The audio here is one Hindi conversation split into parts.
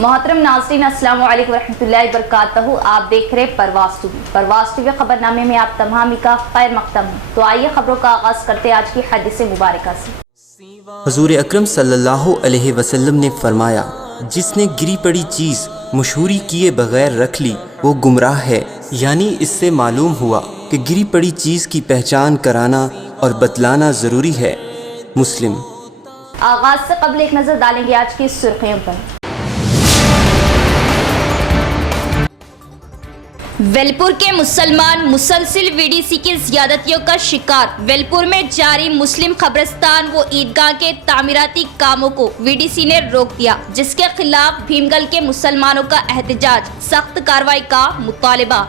मोहतरम नाज़रीन, अस्सलाम वालेकुम रहमतुल्लाहि व बरकातहू। आप देख रहे परवाज़ टीवी खबरनामे में आप तमाम का खैर मकदम है। तो आइए खबरों का आगाज़ करते हैं आज की हदीस मुबारका से। हुज़ूर अकरम सल्लल्लाहु अलैहि वसल्लम ने फरमाया, जिसने गिरी पड़ी चीज़ मशहूरी किए बगैर रख ली वो गुमराह है। यानी इससे मालूम हुआ कि गिरी पड़ी चीज़ की पहचान कराना और बतलाना ज़रूरी है। मुस्लिम। आगाज़ से कबल एक नज़र डालेंगे आज की सुर्खियों पर। वेलपुर के मुसलमान मुसलसिल वीडीसी की ज़्यादतियों का शिकार। वेलपुर में जारी मुस्लिम कब्रिस्तान व ईदगाह के तामीराती कामों को वीडीसी ने रोक दिया, जिसके खिलाफ भीमगल के मुसलमानों का एहतजाज, सख्त कार्रवाई का मुतालबा।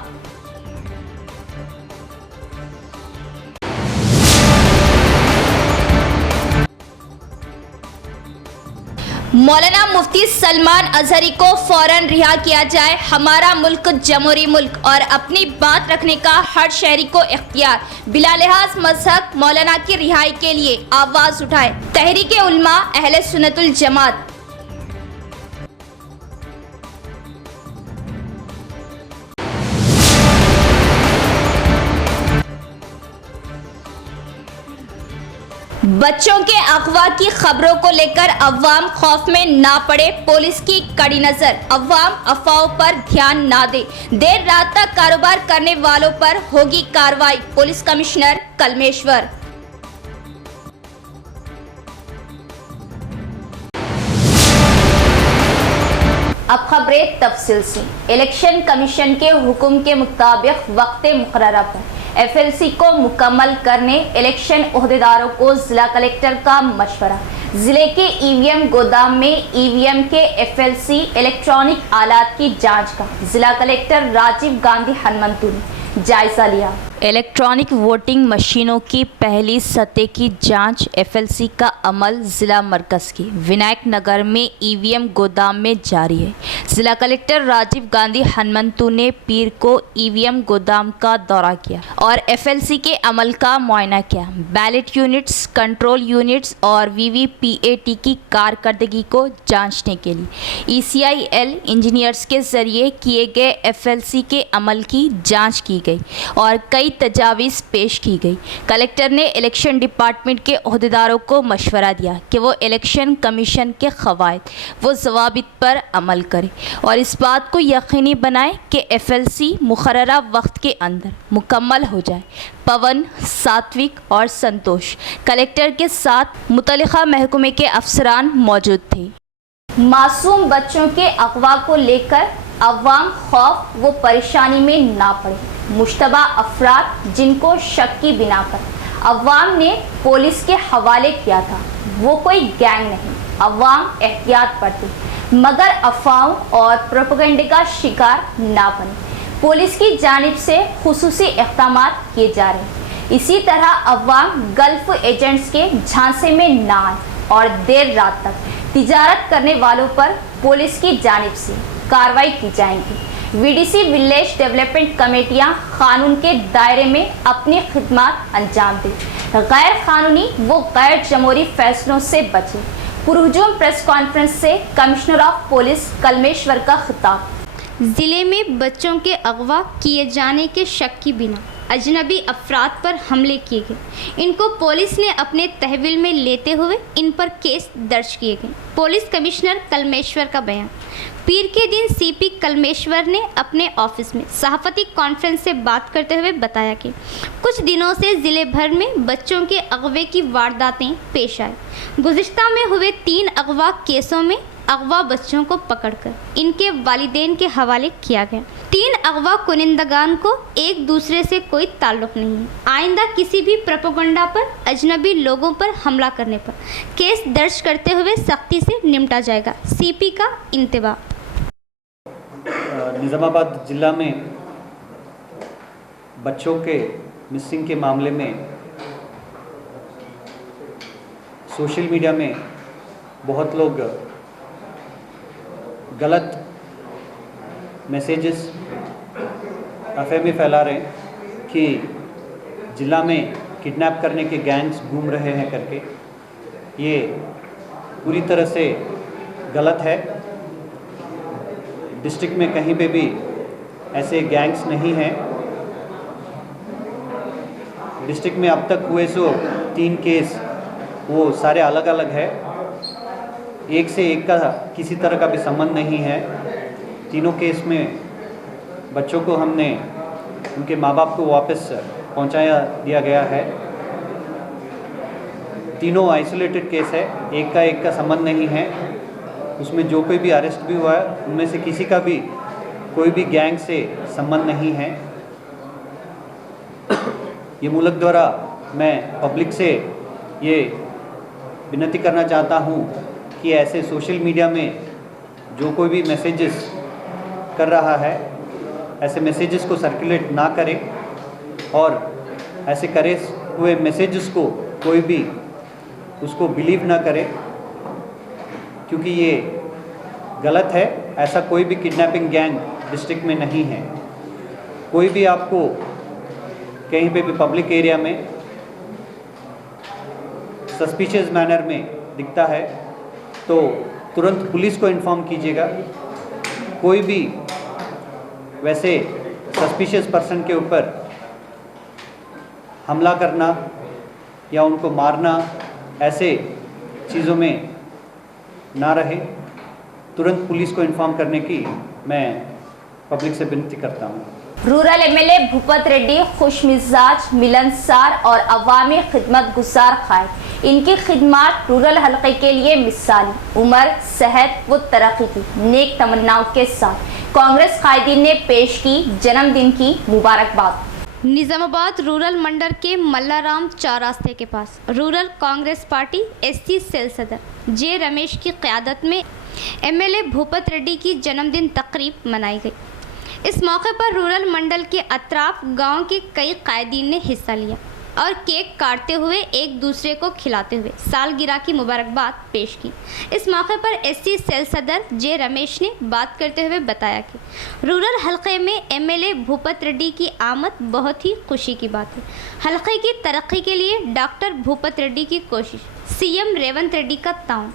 मौलाना मुफ्ती सलमान अजहरी को फौरन रिहा किया जाए। हमारा मुल्क जमहूरी मुल्क और अपनी बात रखने का हर शहरी को इख्तियार। बिला लिहाज मजहब मौलाना की रिहाई के लिए आवाज उठाए तहरीके उलमा अहले सुन्नतुल जमात। बच्चों के अगवा की खबरों को लेकर अवाम खौफ में ना पड़े, पुलिस की कड़ी नजर। अवाम अफवाहों पर ध्यान ना दे, देर रात तक कारोबार करने वालों पर होगी कार्रवाई। Police commissioner Kalmeshwar. अब खबरें तफसील से। इलेक्शन कमीशन के हुक्म के मुताबिक वक्त मुकर्ररा पर FLC को मुकम्मल करने इलेक्शन ओहदेदारों को जिला कलेक्टर का मशवरा। जिले के EVM गोदाम में EVM के FLC इलेक्ट्रॉनिक आलात की जांच का जिला कलेक्टर राजीव गांधी हनुमंतु ने जायजा लिया। इलेक्ट्रॉनिक वोटिंग मशीनों की पहली सतह की जांच FLC का अमल जिला मरकज़ की विनायक नगर में EVM गोदाम में जारी है। जिला कलेक्टर राजीव गांधी हनुमंतु ने पीर को EVM गोदाम का दौरा किया और FLC के अमल का मुआयना किया। बैलेट यूनिट्स, कंट्रोल यूनिट्स और VVPAT की कारकर्दगी को जांचने के लिए ECIL इंजीनियर्स के जरिए किए गए FLC के अमल की जाँच की गई और कई तजावीज़ पेश की गई। कलेक्टर ने इलेक्शन डिपार्टमेंट के ओहदेदारों को मशवरा दिया कि वो इलेक्शन कमीशन के क़वायद व ज़वाबित पर अमल करें और इस बात को यकीनी बनाएं कि FLC मुकर्ररा वक्त के अंदर मुकम्मल हो जाए। पवन, सात्विक और संतोष कलेक्टर के साथ मुतल्लिका महकमे के अफसरान मौजूद थे। मासूम बच्चों के अगवा को लेकर अवाम खौफ व परेशानी में ना पड़े। मुश्तबा अफराद जिनको शक की बिना पर अवाम ने पुलिस के हवाले किया था, वो कोई गैंग नहीं। अवाम एहतियात बरते मगर अफवाहों और प्रोपेगेंडे का शिकार ना बने। पुलिस की जानिब से खुसूसी इक़दामात किए जा रहे हैं। इसी तरह अवाम गल्फ एजेंट्स के झांसे में ना आए और देर रात तक तिजारत करने वालों पर पुलिस की जानिब से कार्रवाई की जाएगी। VDC विलेज डेवलपमेंट कमेटियां कानून के दायरे में अपनी खिदमत अंजाम दें, गैर कानूनी व गैर जमहूरी फैसलों से बचें। पुरहुजूम प्रेस कॉन्फ्रेंस से कमिश्नर ऑफ पुलिस कलमेश्वर का खिताब। ज़िले में बच्चों के अगवा किए जाने के शक की बिना अजनबी अफराद पर हमले किए गए। इनको पुलिस ने अपने तहवील में लेते हुए इन पर केस दर्ज किए गए। पुलिस कमिश्नर कलमेश्वर का बयान। पीर के दिन CP कलमेश्वर ने अपने ऑफिस में सहाफ़ती कॉन्फ्रेंस से बात करते हुए बताया कि कुछ दिनों से ज़िले भर में बच्चों के अगवे की वारदातें पेश आए। गुज़िश्ता में हुए 3 अगवा केसों में अगवा बच्चों को पकड़कर इनके वालिदैन के हवाले किया गया। 3 अगवा कुनिंदगान को एक दूसरे से कोई ताल्लुक़ नहीं है। आइंदा किसी भी प्रोपेगेंडा पर, अजनबी लोगों पर हमला करने पर केस दर्ज करते हुए सख्ती से निपटा जाएगा। CP का इंतबा। निज़ामाबाद ज़िला में बच्चों के मिसिंग के मामले में सोशल मीडिया में बहुत लोग गलत मैसेजेस अफवाहें फैला रहे हैं कि ज़िला में किडनैप करने के गैंग्स घूम रहे हैं करके। ये पूरी तरह से गलत है। डिस्ट्रिक्ट में कहीं पे भी ऐसे गैंग्स नहीं हैं। डिस्ट्रिक्ट में अब तक हुए 3 केस वो सारे अलग अलग है, एक से एक का किसी तरह का भी संबंध नहीं है। तीनों केस में बच्चों को हमने उनके माँ बाप को वापस पहुँचाया दिया गया है। तीनों आइसोलेटेड केस है, एक का संबंध नहीं है। उसमें जो कोई भी अरेस्ट भी हुआ है उनमें से किसी का भी कोई भी गैंग से संबंध नहीं है। ये मुल्क द्वारा मैं पब्लिक से ये विनती करना चाहता हूँ कि ऐसे सोशल मीडिया में जो कोई भी मैसेजेस कर रहा है, ऐसे मैसेजेस को सर्कुलेट ना करें और ऐसे करे हुए मैसेजेस को कोई भी उसको बिलीव ना करे, क्योंकि ये गलत है। ऐसा कोई भी किडनैपिंग गैंग डिस्ट्रिक्ट में नहीं है। कोई भी आपको कहीं पे भी पब्लिक एरिया में सस्पिशियस मैनर में दिखता है तो तुरंत पुलिस को इन्फॉर्म कीजिएगा। कोई भी वैसे सस्पिशियस पर्सन के ऊपर हमला करना या उनको मारना, ऐसे चीज़ों में ना रहे। तुरंत पुलिस को इन्फॉर्म करने की मैं पब्लिक से विनती करता हूँ। रूरल एमएलए भूपत रेड्डी खुश मिजाज, मिलनसार और अवामी खिदमत गुजार खाए। इनकी खिदमत रूरल हल्के के लिए मिसाली, उम्र, सेहत व तरक्की की नेक तमन्नाओं के साथ कांग्रेस कायदीन ने पेश की जन्मदिन की मुबारकबाद। निजामाबाद रूरल मंडल के मल्लाराम चौरास्ते के पास rural Congress party SC cell सदर जे रमेश की क़यादत में एमएलए भूपत रेड्डी की जन्मदिन तकरीब मनाई गई। इस मौके पर रूरल मंडल के अतराफ गांव के कई कायदीन ने हिस्सा लिया और केक काटते हुए एक दूसरे को खिलाते हुए सालगिरह की मुबारकबाद पेश की। इस मौके पर एससी सेल सदर जे रमेश ने बात करते हुए बताया कि रूरल हलके में एमएलए भूपत रेड्डी की आमद बहुत ही खुशी की बात है। हलके की तरक्की के लिए डॉक्टर भूपत रेड्डी की कोशिश, सीएम रेवंत रेड्डी का ताउन,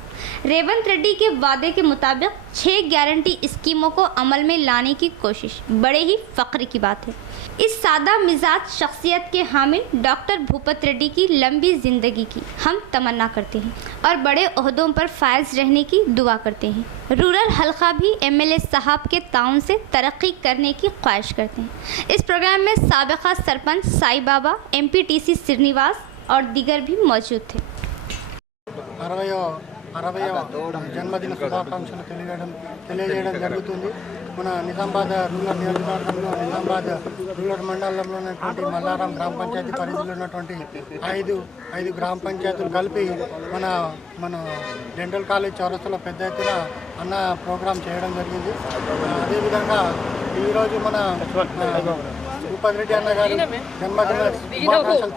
रेवंत रेड्डी के वादे के मुताबिक 6 गारंटी स्कीमों को अमल में लाने की कोशिश बड़े ही फ़ख्र की बात है। इस सादा मिजाज शख्सियत के हामिल डॉक्टर भूपत रेड्डी की लंबी ज़िंदगी की हम तमन्ना करते हैं और बड़े ओहदों पर फायज रहने की दुआ करते हैं। रूरल हल्का भी एमएलए साहब के ताउन से तरक्की करने की ख्वाहिश करते हैं। इस प्रोग्राम में साबिका सरपंच साई बाबा, एमपीटीसी श्रीनिवास और दीगर भी मौजूद थे। 60వ జన్మదిన శుభాకాంక్షలు తెలియజేయడం జరుగుతుంది। మన నిజామాబాద్ రూరల్ నియోజకవర్గంలో నిజామాబాద్ రూరల్ మండలంలో ఉన్నటువంటి మల్లారం గ్రామ పంచాయతీ పరిధిలో ఉన్నటువంటి ఐదు గ్రామ పంచాయతీలు కలిపి మన డెంటల్ కాలేజ్ చౌరస్తాలో పెద్ద ఎత్తున అన్న ప్రోగ్రాం చేయడం జరిగింది। అదేవిధంగా ఈరోజు మన భూపత్ రెడ్డి అన్న గారి జన్మదిన శుభాకాంక్షలు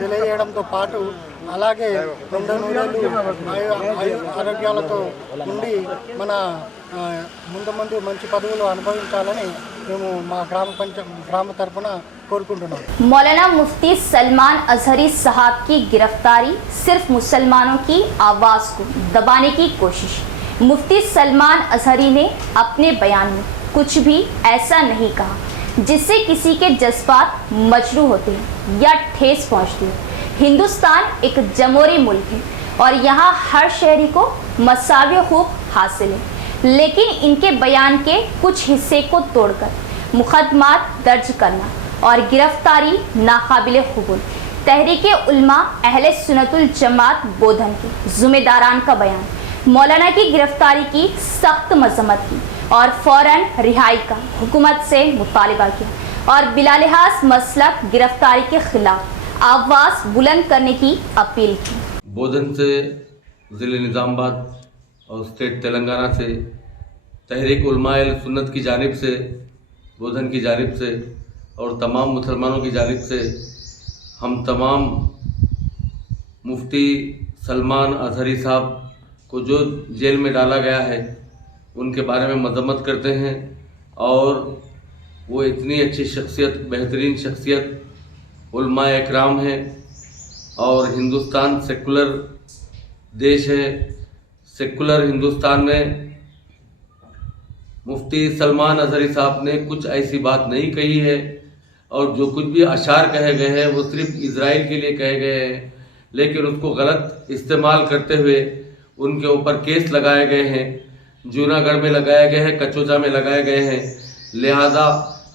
తెలియజేయడంతో పాటు అలాగే 2 నూరేళ్ళు ఆరోగ్యాలతో ఉండి మన ముందు మంచి పదవులు అనుభవించాలని మేము మా గ్రామ తరపున కోరుకుంటున్నాం। मौलाना मुफ्ती सलमान अजहरी साहब की गिरफ्तारी सिर्फ मुसलमानों की आवाज़ को दबाने की कोशिश। मुफ्ती सलमान अजहरी ने अपने बयान में कुछ भी ऐसा नहीं कहा जिससे किसी के जज्बात मजरू होते हैं या ठेस पहुंचती है। हिंदुस्तान एक जमहूरी मुल्क है और यहाँ हर शहरी को मसावी हुकूक हासिल है, लेकिन इनके बयान के कुछ हिस्से को तोड़कर मुकदमात दर्ज करना और गिरफ्तारी नाकाबिले कबूल। तहरीके उलमा अहले सुन्नतुल जमात बोधन के ज़िम्मेदारान का बयान मौलाना की गिरफ्तारी की सख्त मजम्मत की और फ़ौरन रिहाई का हुकूमत से मुतालबा किया और बिलालिहाज मसलक गिरफ्तारी के खिलाफ आवाज़ बुलंद करने की अपील की। बोधन से ज़िले निज़ामाबाद और स्टेट तेलंगाना से तहरीक उलमा अहले सुन्नत की जानिब से, बोधन की जानिब से और तमाम मुसलमानों की जानिब से हम तमाम मुफ्ती सलमान अजहरी साहब को जो जेल में डाला गया है उनके बारे में मजम्मत करते हैं। और वो इतनी अच्छी शख्सियत, बेहतरीन शख्सियत, उलमा इकराम है और हिंदुस्तान सेकुलर देश है। सेकुलर हिंदुस्तान में मुफ्ती सलमान अजहरी साहब ने कुछ ऐसी बात नहीं कही है, और जो कुछ भी अशार कहे गए हैं वो सिर्फ इजराइल के लिए कहे गए हैं, लेकिन उसको गलत इस्तेमाल करते हुए उनके ऊपर केस लगाए गए हैं, जूनागढ़ में लगाए गए हैं, कचौजा में लगाए गए हैं। लिहाजा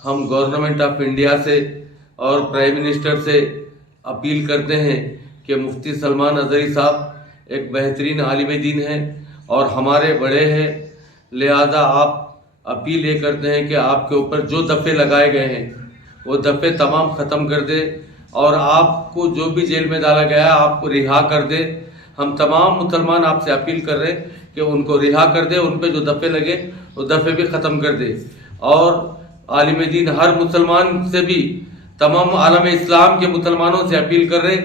हम गवर्नमेंट ऑफ इंडिया से और प्राइम मिनिस्टर से अपील करते हैं कि मुफ्ती सलमान अजहरी साहब एक बेहतरीन आलिम दीन हैं और हमारे बड़े हैं, लिहाजा आप अपील ये करते हैं कि आपके ऊपर जो दफ़े लगाए गए हैं वो दफ़े तमाम ख़त्म कर दे, और आपको जो भी जेल में डाला गया है आपको रिहा कर दे। हम तमाम मुसलमान आपसे अपील कर रहे हैं कि उनको रिहा कर दे, उन पे जो दफ़े लगे वो दफ़े भी ख़त्म कर दे। और आलिम दीन हर मुसलमान से भी, तमाम आलम इस्लाम के मुसलमानों से अपील कर रहे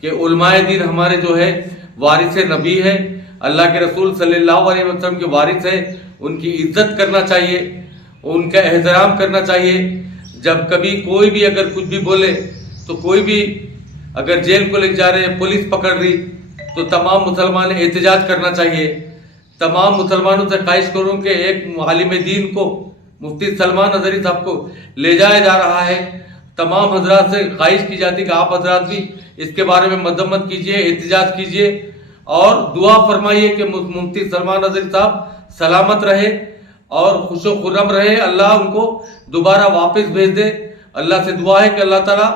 कि उलमाए दीन हमारे जो है वारिस नबी है, अल्लाह के रसूल सल्लल्लाहु अलैहि वसल्लम के वारिस है, उनकी इज्जत करना चाहिए, उनका एहतराम करना चाहिए। जब कभी कोई भी अगर कुछ भी बोले तो कोई भी अगर जेल को ले जा रहे हैं, पुलिस पकड़ रही, तो तमाम मुसलमान एहतजाज करना चाहिए। तमाम मुसलमानों से ख्वाहिश करूँ कि एक आलिम दीन को, मुफ्ती सलमान अजहरी साहब को ले जाया जा रहा है, तमाम हजरात से ख्वाहिश की जाती कि आप हजरात भी इसके बारे में मजम्मत कीजिए, एहतजाज कीजिए और दुआ फरमाइए कि मुफ्ती सलमान अजहरी साहब सलामत रहे और खुशो खुर्रम रहे, अल्लाह उनको दोबारा वापस भेज दे। अल्लाह से दुआ है कि अल्लाह ताला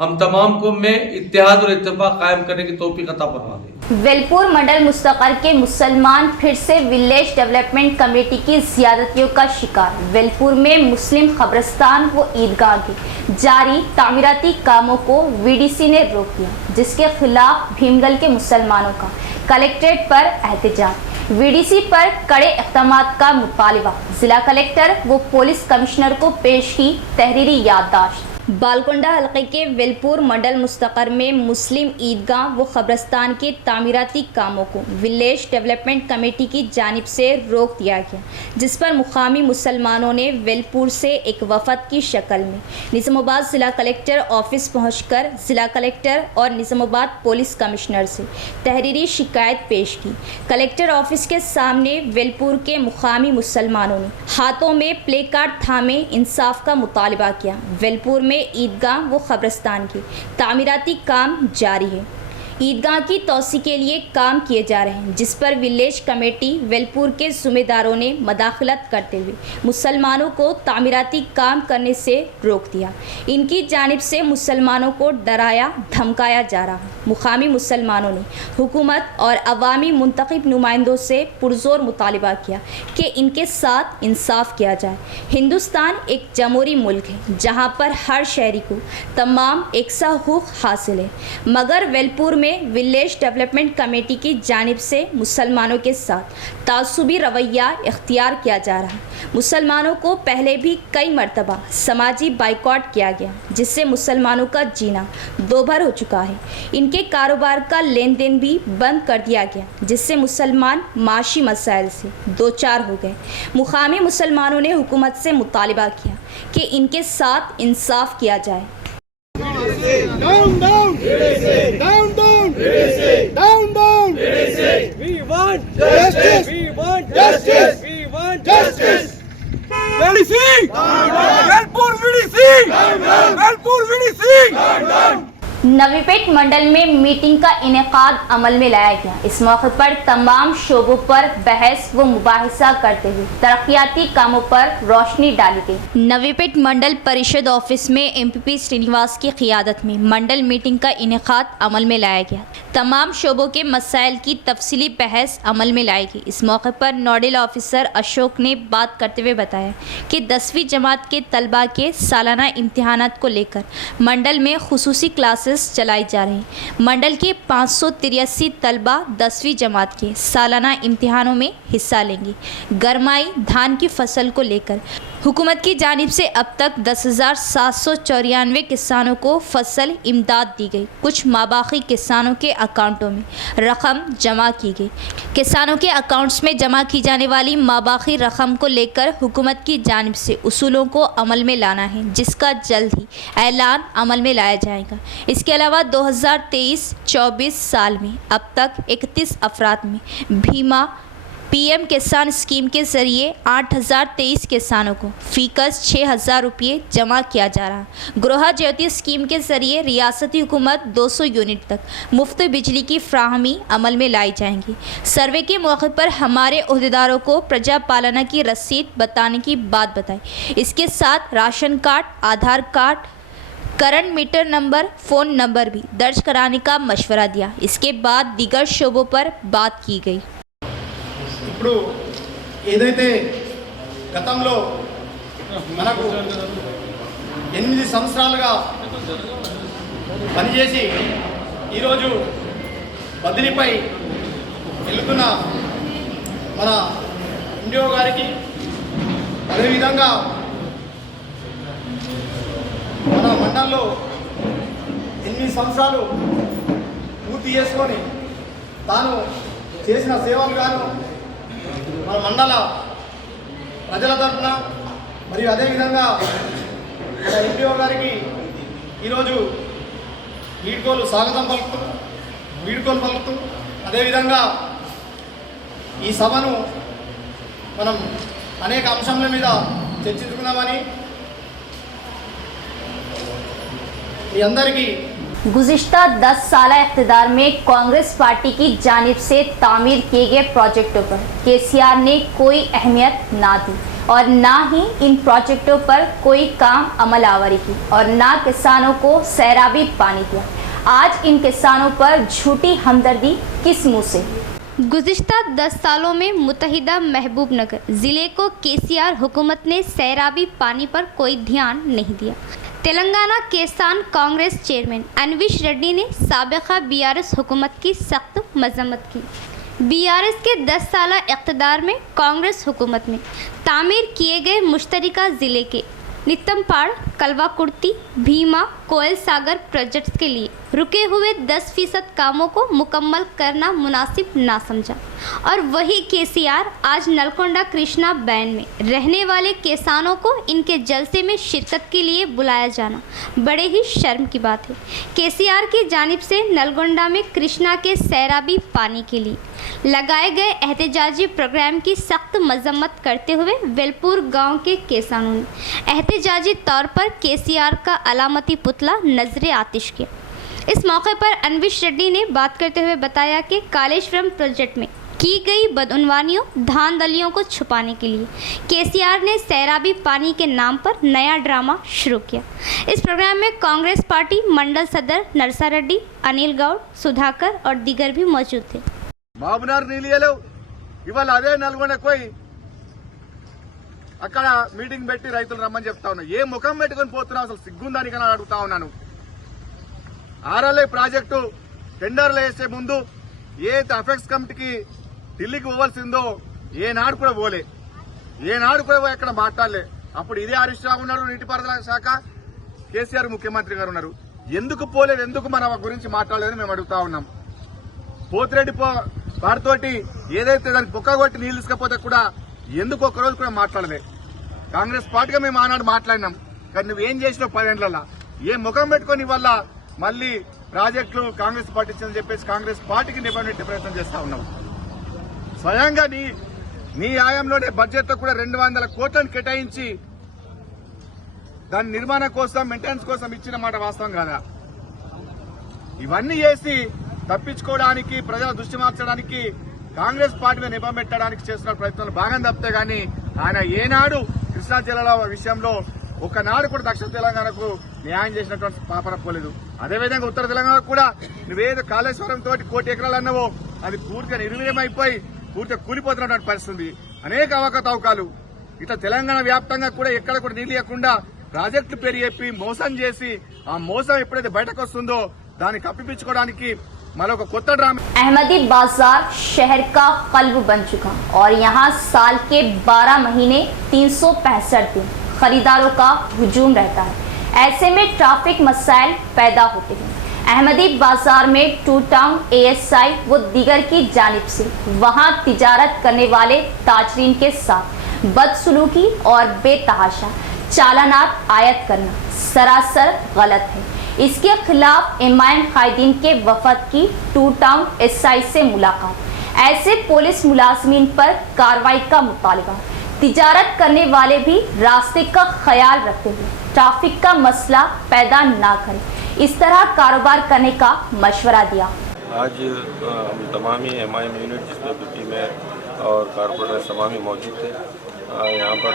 हम तमाम को में इत्तेहाद और इत्तेफाक कायम करने की तौफीक अता फरमा दे। वेलपुर मंडल मुस्तकर के मुसलमान फिर से विलेज डेवलपमेंट कमेटी की ज़्यादतियों का शिकार। वेलपुर में मुस्लिम कब्रिस्तान व ईदगाह के जारी तामीराती कामों को वीडीसी ने रोक दिया, जिसके खिलाफ भीमगल के मुसलमानों का कलेक्ट्रेट पर एहतजाज। वीडीसी पर कड़े इक़दामात का मुतालिबा। जिला कलेक्टर व पुलिस कमिश्नर को पेश की तहरीरी याददाश्त। बालकोंडा हल्के के वेलपुर मंडल मुस्तकर में मुस्लिम ईदगाह व कब्रिस्तान के तामीराती कामों को विलेज डेवलपमेंट कमेटी की जानिब से रोक दिया गया, जिस पर मुकामी मुसलमानों ने वेलपुर से एक वफद की शक्ल में निज़ामाबाद ज़िला कलेक्टर ऑफिस पहुंचकर ज़िला कलेक्टर और निज़ामाबाद पुलिस कमिश्नर से तहरीरी शिकायत पेश की। कलेक्टर ऑफिस के सामने वेलपुर के मुकामी मुसलमानों ने हाथों में प्ले कार्ड थामे इंसाफ का मुतालिबा किया। वेलपुर में ईदगाह व कब्रिस्तान के तामीराती काम जारी है। ईदगाह की तोसी के लिए काम किए जा रहे हैं, जिस पर विलेज कमेटी वेलपुर के ज़िम्मेदारों ने मदाखलत करते हुए मुसलमानों को तामीराती काम करने से रोक दिया। इनकी जानिब से मुसलमानों को डराया धमकाया जा रहा है। मुकामी मुसलमानों ने हुकूमत और अवामी मुंतखब नुमाइंदों से पुरजोर मुतालिबा किया कि इनके साथ इंसाफ किया जाए। हिंदुस्तान एक जमहूरी मुल्क है जहाँ पर हर शहरी को तमाम एकसा हुकूक हासिल है, मगर वेलपुर में विलेज डेवलपमेंट कमेटी की जानिब से मुसलमानों के साथ तासुबी रवैया इख्तियार किया जा रहा है। मुसलमानों को पहले भी कई मरतबा समाजी बाइकॉट किया गया, जिससे मुसलमानों का जीना दोभर हो चुका है। इनके कारोबार का लेन देन भी बंद कर दिया गया, जिससे मुसलमान माशी मसाइल से दो चार हो गए। मुकामी मुसलमानों ने हुकूमत से मुतालिबा किया कि इनके साथ इंसाफ किया जाए। Down, down, down, down, down, down. We want justice. We want justice. We want justice. VDC. Velpur VDC. Velpur VDC. Navipet मंडल में मीटिंग का इनेकाद अमल में लाया गया। इस मौके पर तमाम शोबों पर बहस व मुबाहिसा करते हुए तरक्याती कामों पर रोशनी डाली गई। नवीपेट मंडल परिषद ऑफिस में एमपीपी श्रीनिवास की क़ियादत में मंडल मीटिंग का इनेकाद अमल में लाया गया। तमाम शोबों के मसाइल की तफसीली बहस अमल में लाई गई। इस मौके पर नोडल ऑफिसर अशोक ने बात करते हुए बताया कि 10वीं जमात के तलबा के सालाना इम्तिहानात को लेकर मंडल में खुसूसी क्लासेस चलाई जा रही हैं। मंडल के 583 तलबा 10वीं जमात के सालाना इम्तिहानों में हिस्सा लेंगे। गरमाई धान की फसल को लेकर हुकूमत की जानिब से अब तक 10,794 किसानों को फसल इमदाद दी गई। कुछ माबाकी किसानों के अकाउंटों में रकम जमा की गई। किसानों के अकाउंट्स में जमा की जाने वाली माबाकी रकम को लेकर हुकूमत की जानिब से उसूलों को अमल में लाना है, जिसका जल्द ही ऐलान अमल में लाया जाएगा। इसके अलावा 2023-24 साल में अब तक 31 अफराद में बीमा पीएम किसान स्कीम के जरिए 8023 किसानों को फीकस 6000 रुपये जमा किया जा रहा। गृह ज्योति स्कीम के जरिए रियासती हुकूमत 200 यूनिट तक मुफ्त बिजली की फ्राहमी अमल में लाई जाएंगी। सर्वे के मौके पर हमारे ओहदेदारों को प्रजा पालना की रसीद बताने की बात बताई। इसके साथ ration card, Aadhaar card, current meter number, phone number भी दर्ज कराने का मशवरा दिया। इसके बाद दीगर शोबों पर बात की गई। ఇప్పుడు ఏదైతే గతంలో మనకు 8 సంవత్సరాలుగా పనిచేసి ఈరోజు బదిలీపై వెళ్తున్న మన ఇండియో గారికి, అదేవిధంగా మన మండలంలో 8 సంవత్సరాలు పూర్తి చేసుకొని తాను చేసిన సేవలు గాను మన మండల ప్రజల తరఫున మరియు అదేవిధంగా మన ఎంపీఓ గారికి ఈరోజు స్వాగతం పలుకుతూ అదేవిధంగా ఈ సభను మనం అనేక అంశాల మీద చర్చించుకున్నామని మీ అందరికీ गुज़िश्ता 10 साल इक़्तिदार में कांग्रेस पार्टी की जानिब से तामीर किए गए प्रोजेक्टों पर केसीआर ने कोई अहमियत ना दी और ना ही इन प्रोजेक्टों पर कोई काम अमल आवरी की और ना किसानों को सैराबी पानी दिया। आज इन किसानों पर झूठी हमदर्दी किस मुँह से? गुज़िश्ता 10 सालों में मुत्तहिदा महबूबनगर ज़िले को केसीआर हुकूमत ने सैराबी पानी पर कोई ध्यान नहीं दिया। तेलंगाना किसान कांग्रेस चेयरमैन अनविश रेड्डी ने साबिक़ा बीआरएस हुकूमत की सख्त मज़म्मत की। बीआरएस के 10 साल इक़्तिदार में कांग्रेस हुकूमत में तामीर किए गए मुश्तरका ज़िले के नितमपाड़, कलवाकुर्ती, भीमा, कोयल सागर प्रोजेक्ट्स के लिए रुके हुए 10% कामों को मुकम्मल करना मुनासिब ना समझा और वही केसीआर आज नलगोंडा कृष्णा बैंड में रहने वाले किसानों को इनके जलसे में शिरकत के लिए बुलाया जाना बड़े ही शर्म की बात है। केसीआर की जानिब से नलगोंडा में कृष्णा के सैराबी पानी के लिए लगाए गए एहतजाजी प्रोग्राम की सख्त मजम्मत करते हुए वेलपुर गांव के किसानों ने एहतजाजी तौर पर केसीआर का अलामती पुतला नजरे आतिश किया। इस मौके पर अनविश रेड्डी ने बात करते हुए बताया कि कालेश्वरम प्रोजेक्ट में की गई बदउनवानियों, धांधलियों को छुपाने के लिए केसीआर ने सैराबी पानी के नाम पर नया ड्रामा शुरू किया। इस प्रोग्राम में कांग्रेस पार्टी मंडल सदर नरसा रेड्डी, अनिल गौड़, सुधाकर और दीगर भी मौजूद थे। మాబునార్ నీళ్ళు ఇవాళ అదే నల్గొండకు పోయి అక్కడ మీటింగ్ పెట్టి రైతులు రమ్మని చెప్తా ఉన్నా. ఏ ముఖం పెట్టుకొని పోతున్నావు, అసలు సిగ్గుందానికని అడుగుతా ఉన్నాను. ఆర్ఎల్ఐ ప్రాజెక్టు టెండర్లు వేసే ముందు ఏ అఫెక్ట్స్ కమిటీకి ఢిల్లీకి పోవాల్సిందో ఏనాడు కూడా పోలే, ఏనాడు కూడా పోయి అక్కడ మాట్లాడలే. అప్పుడు ఇదే హరీష్ రావు ఉన్నారు, నీటిపారుదల శాఖ, కేసీఆర్ ముఖ్యమంత్రి గారు ఉన్నారు. ఎందుకు పోలేదు, ఎందుకు మన గురించి మాట్లాడలేదని మేము అడుగుతా ఉన్నాం. పోతిరెడ్డి వారితోటి ఏదైతే దానికి బొక్క కొట్టి నీళ్లు తీసుకపోతే కూడా ఎందుకు ఒక్కరోజు కూడా మాట్లాడలే. కాంగ్రెస్ పార్టీగా మేము ఆనాడు మాట్లాడినాం, కానీ నువ్వేం చేసినావు 10 ఏళ్లలో? ఏ ముఖం పెట్టుకుని వల్ల మళ్లీ ప్రాజెక్టులు కాంగ్రెస్ పార్టీ ఇచ్చిందని చెప్పేసి కాంగ్రెస్ పార్టీకి నిబంధన ప్రయత్నం చేస్తా ఉన్నాం. స్వయంగా నీ ఆయంలోనే బడ్జెట్ తో కూడా 200 కోట్లను కేటాయించి దాని నిర్మాణం కోసం, మెయింటెనెన్స్ కోసం ఇచ్చిన మాట వాస్తవం కాదా? ఇవన్నీ చేసి తప్పించుకోవడానికి, ప్రజల దృష్టి మార్చడానికి, కాంగ్రెస్ పార్టీ మీద నిబం పెట్టడానికి చేస్తున్న ప్రయత్నాలు భాగం తప్పితే గానీ ఆయన ఏనాడు కృష్ణా జిల్లాల విషయంలో ఒకనాడు కూడా దక్షిణ తెలంగాణకు న్యాయం చేసినటువంటి పాపన పోలేదు. అదేవిధంగా ఉత్తర తెలంగాణ కూడా నువ్వేదో కాళేశ్వరం తోటి 1 కోటి ఎకరాలు అన్నావో అది పూర్తిగా నిర్వీర్యమైపోయి పూర్తిగా కూలిపోతున్నటువంటి పరిస్థితి. అనేక అవకతవకాలు ఇట్లా తెలంగాణ వ్యాప్తంగా కూడా ఎక్కడ కూడా నీళ్లు ఇవ్వకుండా ప్రాజెక్టులు పేరు చెప్పి మోసం చేసి ఆ మోసం ఎప్పుడైతే బయటకు వస్తుందో దాన్ని కప్పిపించుకోవడానికి मलों को कोत्ता ड्रामा। अहमदी बाजार शहर का कल्ब बन चुका और यहाँ साल के 12 महीने 365 दिन खरीदारों का हुजूम रहता है। ऐसे में ट्रैफिक मसाइल पैदा होते हैं। अहमदी बाजार में टू टाउन ASI व दीगर की जानिब से वहाँ तिजारत करने वाले ताजरीन के साथ बदसलूकी और बेतहाशा चालानात आयत करना सरासर गलत है। इसके खिलाफ इमाम कायदीन के वफद की टू टाउन SI से मुलाकात। ऐसे पुलिस मुलाजिमीन पर कार्रवाई का मुतालबा। तिजारत करने वाले भी रास्ते का ख्याल रखते हुए ट्रैफिक का मसला पैदा ना करें, इस तरह कारोबार करने का मशवरा दिया। आज हम तमाम ही एमआईएम यूनिट जिसमें पीपी में और कारपोरेटर तमाम ही मौजूद थे। यहाँ पर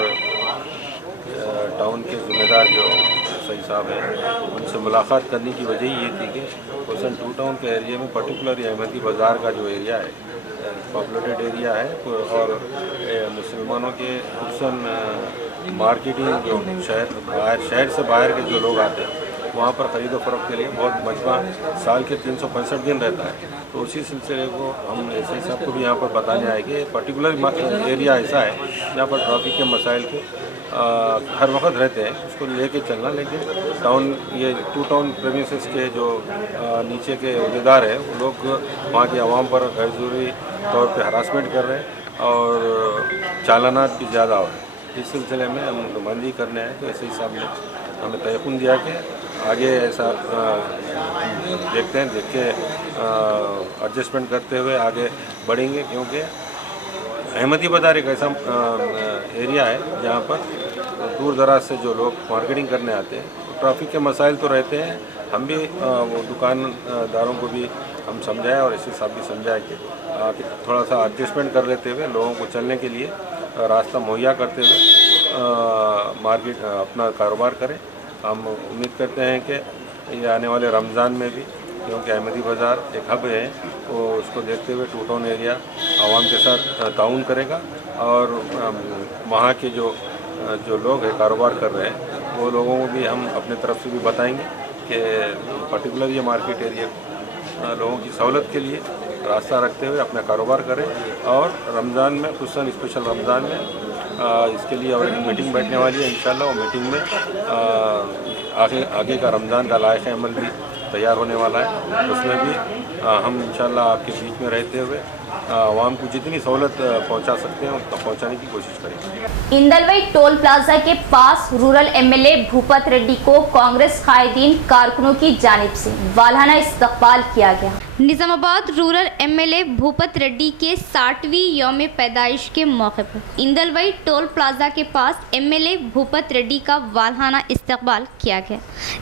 टाउन के जिम्मेदार जो सही साहब हैं उनसे मुलाकात करने की वजह ये थी कि हुसन टू टाउन के एरिया में पर्टिकुलर अहमदी बाज़ार का जो एरिया है पॉपुलेटेड एरिया है और मुसलमानों के हुसन मार्केटिंग जो शहर से बाहर के जो लोग आते हैं वहाँ पर ख़रीदो फ़रोख्त के लिए बहुत मजमा साल के 365 दिन रहता है। तो उसी सिलसिले को हम एसआई साहब को भी यहाँ पर बताने आए कि पर्टिकुलर एरिया ऐसा है जहाँ पर ट्रैफिक के मसाइल के हर वक्त रहते हैं, उसको लेके चलना। लेकिन टाउन ये टू टाउन प्रेमिसेस के जो नीचे के अहदेदार हैं वो लोग वहाँ के आवाम पर गैर ज़रूरी तौर पे हरासमेंट कर रहे हैं और चालानात भी ज़्यादा हो रहे हैं। इस सिलसिले में हम नुमाइंदगी करने आए तो एसआई साहब ने हमें तयक़ुन दिया कि आगे ऐसा देख के एडजस्टमेंट करते हुए आगे बढ़ेंगे, क्योंकि अहमदी बाज़ार एक ऐसा एरिया है जहाँ पर दूर दराज से जो लोग मार्केटिंग करने आते हैं तो ट्रैफिक के मसाइल तो रहते हैं। हम भी वो दुकानदारों को भी हम समझाएं और इसी साहब भी समझाएं कि थोड़ा सा एडजस्टमेंट कर लेते हुए लोगों को चलने के लिए रास्ता मुहैया करते हुए मार्केट अपना कारोबार करें। हम उम्मीद करते हैं कि ये आने वाले रमज़ान में भी, क्योंकि अहमदी बाज़ार एक हब है, तो उसको देखते हुए टू टाउन एरिया आवाम के साथ ताउन करेगा और वहाँ के जो लोग हैं कारोबार कर रहे हैं वो लोगों को भी हम अपने तरफ से भी बताएंगे कि पर्टिकुलर ये मार्केट एरिया लोगों की सहूलत के लिए रास्ता रखते हुए अपना कारोबार करें। और रमज़ान में खुसूसन स्पेशल रमज़ान में इसके लिए और एक मीटिंग बैठने वाली है इंशाल्लाह। वो मीटिंग में आगे का रमज़ान का लायक़ अमल भी तैयार होने वाला है। उसमें भी हम इंशाल्लाह आपके बीच में रहते हुए आवाम को जितनी सहूलत पहुंचा सकते हैं उतना पहुंचाने की कोशिश करेंगे। इंदलवई टोल प्लाजा के पास रूरल एमएलए भूपत रेड्डी को कांग्रेस कायदीन कारकुनों की जानिब से वालाना इस्तकबाल किया गया। निजामाबाद रूरल एमएलए भूपत रेड्डी के 60वीं यौम पैदाइश के मौके पर इंदलवई टोल प्लाजा के पास एमएलए भूपत रेड्डी का वालाना इस्तकबाल किया गया।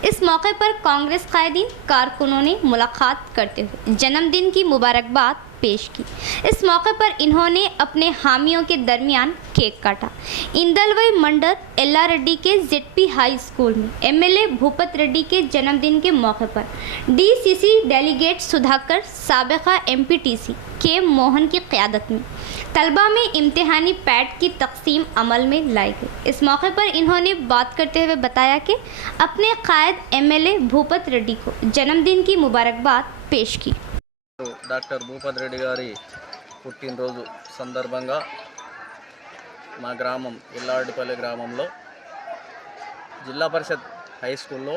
इस मौके पर कांग्रेस कायदीन कारकुनों ने मुलाकात करते हुए जन्मदिन की मुबारकबाद पेश की। इस मौके पर इन्होंने अपने हामियों के दरमियान केक काटा। इंदलवई मंडल एल्ला रेड्डी के जेडपी हाई स्कूल में एमएलए भूपत रेड्डी के जन्मदिन के मौके पर डीसीसी डेलीगेट सुधाकर साबिका एमपीटीसी के मोहन की क़यादत में तलबा में इम्तिहानी पैड की तकसीम अमल में लाई गई। इस मौके पर इन्होंने बात करते हुए बताया कि अपने कायद एमएलए भूपत रेड्डी को जन्मदिन की मुबारकबाद पेश की। డాక్టర్ భూపత్ రెడ్డి గారి పుట్టినరోజు సందర్భంగా మా గ్రామం ఇల్లాడిపల్లి గ్రామంలో జిల్లా పరిషత్ హై స్కూల్లో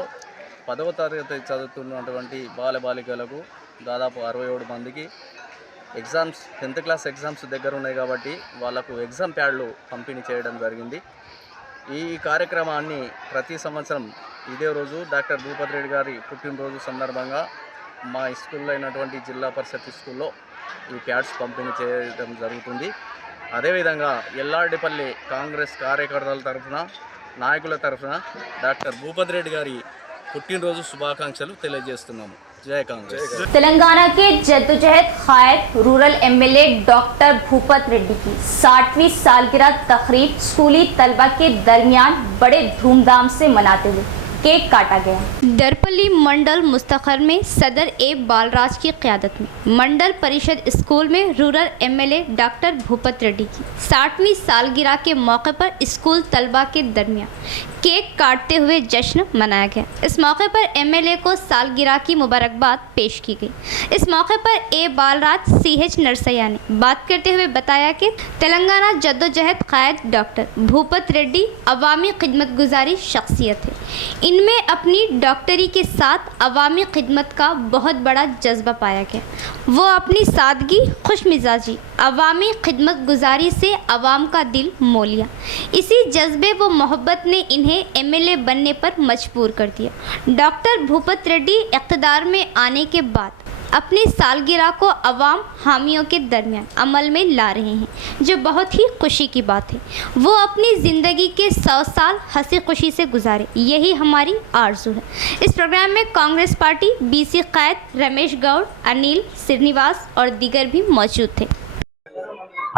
10వ తరగతి చదువుతున్నటువంటి బాలబాలికలకు దాదాపు 67 మందికి ఎగ్జామ్స్ 10th క్లాస్ ఎగ్జామ్స్ దగ్గర ఉన్నాయి కాబట్టి వాళ్ళకు ఎగ్జామ్ ప్యాడ్లు పంపిణీ చేయడం జరిగింది। ఈ కార్యక్రమాన్ని ప్రతి సంవత్సరం ఇదే రోజు డాక్టర్ భూపత్ రెడ్డి గారి పుట్టినరోజు సందర్భంగా మా స్కూల్లో అయినటువంటి జిల్లా పరిషత్ స్కూల్లో ఈ ప్యాడ్స్ పంపిణీ చేయడం జరుగుతుంది। అదేవిధంగా ఎల్లారెడ్డిపల్లి కాంగ్రెస్ కార్యకర్తల తరఫున నాయకుల తరఫున డాక్టర్ భూపత్ రెడ్డి గారి పుట్టినరోజు శుభాకాంక్షలు తెలియజేస్తున్నాము। जय कांग्रेस। तेलंगाना के जद्दोजहद कायद rural MLA doctor Bhupat Reddy की 60वीं सालगिरह तकरीब स्कूली तलबा के दरमियान बड़े धूमधाम से मनाते हुए केक काटा गया। दरपल्ली मंडल मुस्तखर में सदर ए बालराज की क़यादत में मंडल परिषद स्कूल में rural MLA doctor Bhupat Reddy की 60वीं सालगिरह के मौके पर स्कूल तलबा के दरमियान केक काटते हुए जश्न मनाया गया। इस मौके पर एमएलए को सालगिरह की मुबारकबाद पेश की गई। इस मौके पर ए बालराज CH नरसैया ने बात करते हुए बताया कि तेलंगाना जद्दोजहद कायद डॉक्टर भूपत रेड्डी अवामी खिदमत गुजारी शख्सियत है। इनमें अपनी डॉक्टरी के साथ अवामी खिदमत का बहुत बड़ा जज्बा पाया गया। वो अपनी सादगी, खुश मिजाजी, अवामी खिदमत गुजारी से अवाम का दिल मोह लिया। इसी जज्बे व मोहब्बत ने इन्हें एमएलए बनने पर मजबूर कर दिया। डॉक्टर भूपत रेड्डी इक़्तिदार में आने के बाद अपनी सालगिरह को अवाम हामियों के दरमियान अमल में ला रहे हैं, जो बहुत ही खुशी की बात है। वो अपनी ज़िंदगी के 100 साल हंसी खुशी से गुजारे, यही हमारी आरज़ू है। इस प्रोग्राम में कांग्रेस पार्टी, BC कैद, रमेश गौड़, अनिल, श्रीनिवास और दीगर भी मौजूद थे।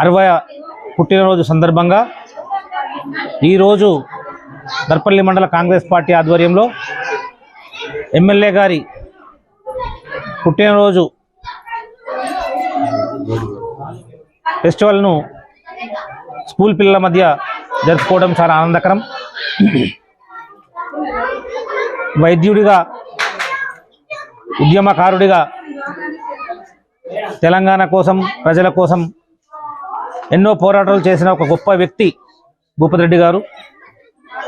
60వ పుట్టినరోజు సందర్భంగా ఈరోజు దర్పల్లి మండల కాంగ్రెస్ పార్టీ ఆధ్వర్యంలో ఎమ్మెల్యే గారి పుట్టినరోజు ఫెస్టివల్ను స్కూల్ పిల్లల మధ్య జరుపుకోవడం చాలా ఆనందకరం. వైద్యుడిగా, ఉద్యమకారుడిగా తెలంగాణ కోసం, ప్రజల కోసం ఎన్నో పోరాటాలు చేసిన ఒక గొప్ప వ్యక్తి భూపతి రెడ్డి గారు.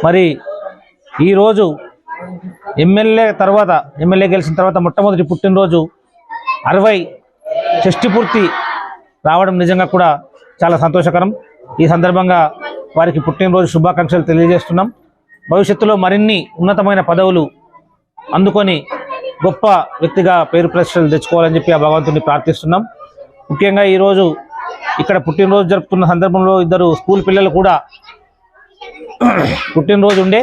మరి ఈరోజు ఎమ్మెల్యే గెలిచిన తర్వాత మొట్టమొదటి పుట్టినరోజు 60 షష్ఠి పూర్తి రావడం నిజంగా కూడా చాలా సంతోషకరం. ఈ సందర్భంగా వారికి పుట్టినరోజు శుభాకాంక్షలు తెలియజేస్తున్నాం. భవిష్యత్తులో మరిన్ని ఉన్నతమైన పదవులు అందుకొని గొప్ప వ్యక్తిగా పేరు ప్రతిష్టలు తెచ్చుకోవాలని చెప్పి ఆ భగవంతుని ప్రార్థిస్తున్నాం. ముఖ్యంగా ఈరోజు ఇక్కడ పుట్టినరోజు జరుపుతున్న సందర్భంలో 2 స్కూల్ పిల్లలు కూడా పుట్టినరోజు ఉండే,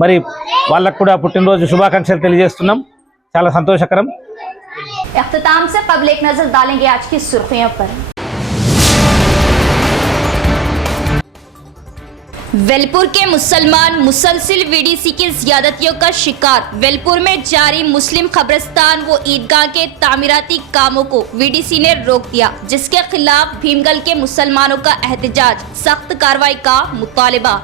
మరి వాళ్ళకు కూడా పుట్టినరోజు శుభాకాంక్షలు తెలియజేస్తున్నాం. చాలా సంతోషకరం. इख्तिताम से कबल एक नजर डालेंगे आज की सुर्खियों पर। वेलपुर के मुसलमान मुसलसिल VDC की ज्यादतियों का शिकार। वेलपुर में जारी मुस्लिम कब्रिस्तान व ईदगाह के तामीराती कामों को VDC ने रोक दिया, जिसके खिलाफ भीमगल के मुसलमानों का एहतजाज, सख्त कार्रवाई का मुतालिबा।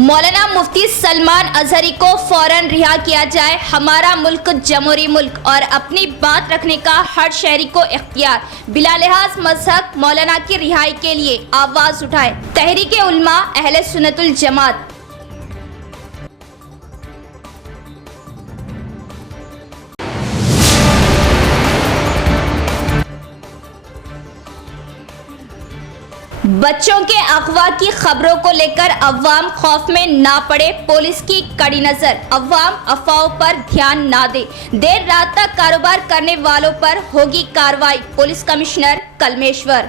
मौलाना मुफ्ती सलमान अजहरी को फौरन रिहा किया जाए। हमारा मुल्क जमहूरी मुल्क और अपनी बात रखने का हर शहरी को इख्तियार। बिला लिहाज मजहब मौलाना की रिहाई के लिए आवाज उठाए तहरीके उलमा अहले सुन्नतुल जमात। बच्चों के अगवा की खबरों को लेकर अवाम खौफ में ना पड़े, पुलिस की कड़ी नजर। अवाम अफवाहों पर ध्यान ना दे, देर रात तक कारोबार करने वालों पर होगी कार्रवाई। Police commissioner Kalmeshwar.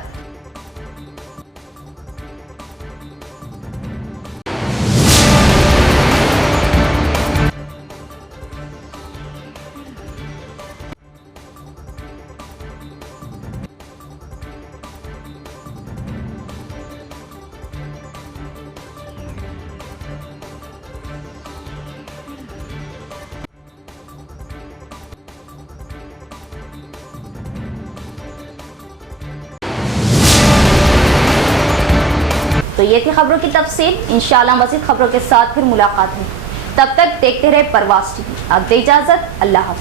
तो ये थी खबरों की तफसील। इंशाअल्लाह मज़ीद खबरों के साथ फिर मुलाकात होगी। तब तक देखते रहे परवाज़ TV। अब दे इजाज़त, अल्लाह हाफ़िज़।